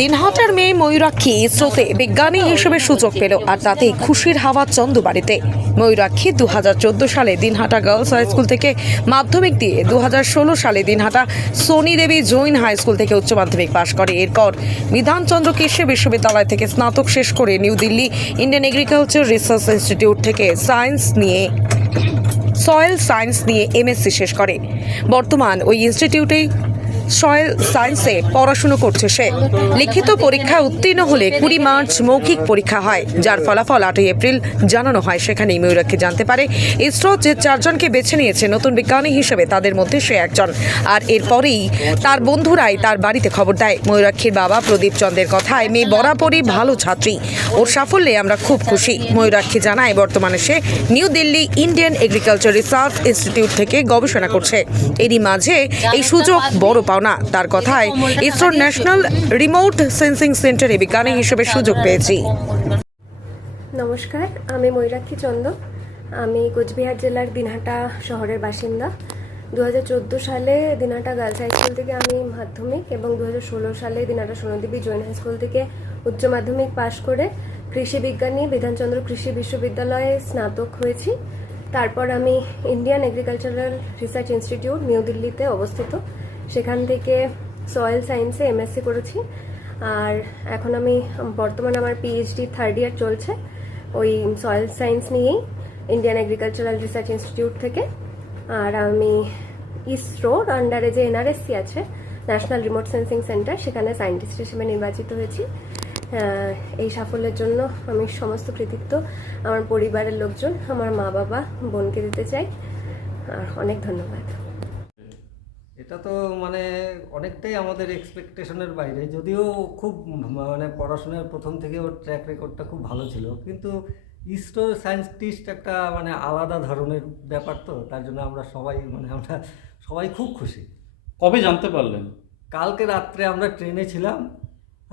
দিনহাটার মেয়ে ময়ূরাক্ষী ইসরোতে বিজ্ঞানী হিসেবে সুযোগ পেল আর তাতেই খুশির হাওয়া চন্দ্রবাড়িতে ময়ূরাক্ষী দু হাজার চোদ্দ সালে দিনহাটা গার্লস হাই স্কুল থেকে মাধ্যমিক দিয়ে দু হাজার ষোলো সালে দিনহাটা সোনি দেবী জৈন হাই স্কুল থেকে উচ্চ মাধ্যমিক পাশ করে। এরপর বিধানচন্দ্র কৃষি বিশ্ববিদ্যালয় থেকে স্নাতক শেষ করে new Delhi Indian agriculture research institute থেকে সায়েন্স নিয়ে, সয়েল সায়েন্স নিয়ে এমএসসি শেষ করে। বর্তমান ওই ইনস্টিটিউটেই সয়েল সায়েন্সে পড়াশুনো করছে সে। লিখিত পরীক্ষায় উত্তীর্ণ হলে কুড়ি মার্চ মৌখিক পরীক্ষা হয়, যার ফলাফল আটই এপ্রিল জানানো হয়। সেখানেই ময়ূরাক্ষী জানতে পারে, ইসরো যে চারজনকে বেছে নিয়েছে, নতুন বিজ্ঞানী হিসেবে তাদের মধ্যে সে একজন। আর এরপরেই তার বন্ধুরাই তার বাড়িতে খবর দেয়। ময়ূরাক্ষীর বাবা প্রদীপ চন্দ্রের কথায়, মেয়ে বরাবরই ভালো ছাত্রী। ওর সাফল্যে আমরা খুব খুশি। ময়ূরাক্ষী জানায়, বর্তমানে সে new Delhi Indian agriculture research institute থেকে গবেষণা করছে। এরই মাঝে এই সুযোগ বড় পাওনা তার কথায় ইসরোর ন্যাশনাল রিমোট সেন্সিং সেন্টারে বিজ্ঞানী হিসেবে সুযোগ পেয়েছি। নমস্কার, আমি ময়ূরাক্ষী চন্দ। আমি কোচবিহার জেলার দিনহাটা শহরের বাসিন্দা। দু হাজার চোদ্দ সালে দিনহাটা গার্লস হাই স্কুল থেকে আমি মাধ্যমিক এবং দু হাজার ষোলো সালে দিনহাটা সোনদেবী জৈন হাই স্কুল থেকে উচ্চ মাধ্যমিক পাশ করে কৃষি বিজ্ঞানী বিধানচন্দ্র কৃষি বিশ্ববিদ্যালয়ে স্নাতক হয়েছি। তারপর আমি Indian agricultural research institute, new দিল্লিতে অবস্থিত। সেখান থেকে সয়েল সায়েন্সে এমএসসি করেছি। আর এখন আমি বর্তমানে আমার পিএইচডি থার্ড ইয়ার চলছে ওই সয়েল সায়েন্স নিয়েই ইন্ডিয়ান এগ্রিকালচারাল রিসার্চ ইনস্টিটিউট থেকে। আর আমি ইসরোর আন্ডারে যে এনআরএসসি আছে ন্যাশনাল রিমোট সেন্সিং সেন্টার সেখানে সায়েন্টিস্ট হিসেবে নির্বাচিত হয়েছি। এই সাফল্যের জন্য আমি সমস্ত কৃতিত্ব আমার পরিবারের লোকজন, আমার মা বাবা বোনকে দিতে চাই। আর অনেক ধন্যবাদ। এটা তো মানে অনেকটাই আমাদের এক্সপেকটেশনের বাইরে। যদিও খুব মানে পড়াশোনার প্রথম থেকে ওর ট্র্যাক রেকর্ডটা খুব ভালো ছিল। কিন্তু ইসরো সায়েন্টিস্ট একটা মানে আলাদা ধরনের ব্যাপার তো তার জন্য আমরা সবাই মানে আমরা সবাই খুব খুশি। কবে জানতে পারলেন? কালকে রাত্রে আমরা ট্রেনে ছিলাম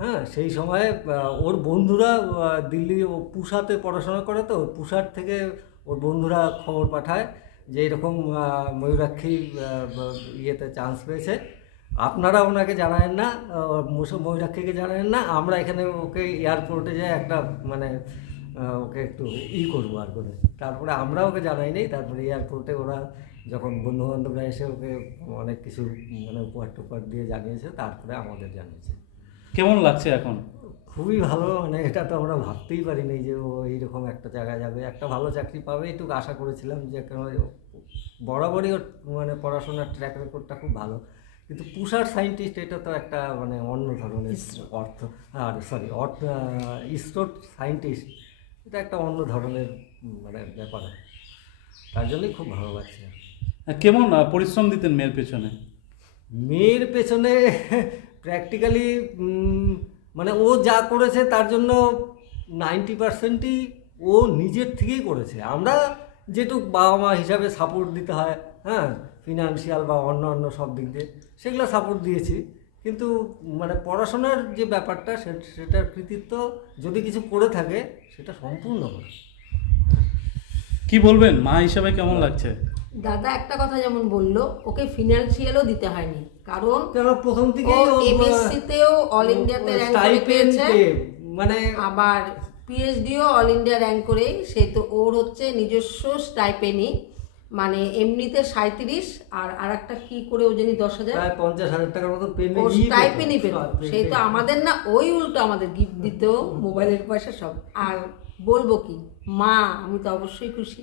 হ্যাঁ সেই সময় ওর বন্ধুরা দিল্লি ও পুষাতে পড়াশোনা করে তো পুষার থেকে ওর বন্ধুরা খবর পাঠায়। যে এরকম ময়ূরাক্ষী ইয়েতে চান্স পেয়েছে। আপনারা ওনাকে জানায়েন না ময়ূরাক্ষীকে জানায়েন না, আমরা এখানে ওকে এয়ারপোর্টে যাই একটা মানে ওকে একটু ই করব আর করে। তারপরে আমরা ওকে জানাইনি তারপরে এয়ারপোর্টে ওরা যখন বন্ধু বান্ধবরা এসে ওকে অনেক কিছু মানে উপহার টুপার দিয়ে জানিয়েছে, তারপরে আমাদের জানিয়েছে। কেমন লাগছে এখন? খুবই ভালো মানে এটা তো আমরা ভাবতেই পারিনি যে ও এইরকম একটা জায়গায় যাবে। একটা ভালো চাকরি পাবে একটু আশা করেছিলাম যে কেন বরাবরই ওর মানে পড়াশোনার ট্র্যাক রেকর্ডটা খুব ভালো। কিন্তু পুষার সায়েন্টিস্ট এটা তো একটা মানে অন্য ধরনের অর্থ আর সরি অর্থ ইসরোর সায়েন্টিস্ট এটা একটা অন্য ধরনের মানে ব্যাপার। তার জন্যই খুব ভালো লাগছে। কেমন পরিশ্রম দিতেন মেয়ের পেছনে? মেয়ের পেছনে প্র্যাকটিক্যালি মানে ও যা করেছে তার জন্য নাইনটি পার্সেন্টই ও নিজের থেকেই করেছে। আমরা যেটুক বাবা মা হিসাবে সাপোর্ট দিতে হয় হ্যাঁ ফিনান্সিয়াল বা অন্য অন্য সব দিক দিয়ে, সেগুলো সাপোর্ট দিয়েছি। কিন্তু মানে পড়াশোনার যে ব্যাপারটা সেটার কৃতিত্ব যদি কিছু করে থাকে, সেটা সম্পূর্ণ করে কি বলবেন? মা হিসাবে কেমন লাগছে? দাদা একটা কথা যেমন বলল ওকে ফিনান্সিয়ালও দিতে হয়নি। কারণ প্রথম থেকে থেকেই ও, এমএসসি তেও অল ইন্ডিয়াতে র্যাঙ্ক পেয়েছে। মানে আবার পিএইচডিও অল ইন্ডিয়া র্যাঙ্ক করে সে তো ওর হচ্ছে নিজস্ব স্টাইপেনি মানে এমনিতে সাঁত্রিশ আর আর একটা কি করে ও জানি দশ হাজার? পঞ্চাশ হাজার টাকার মতো পেন ও স্টাইপেনই পেত সেই তো আমাদের না ওই উল্টো আমাদের গিফট দিত মোবাইলের পয়সা সব। আর বলব কি মা আমি তো অবশ্যই খুশি।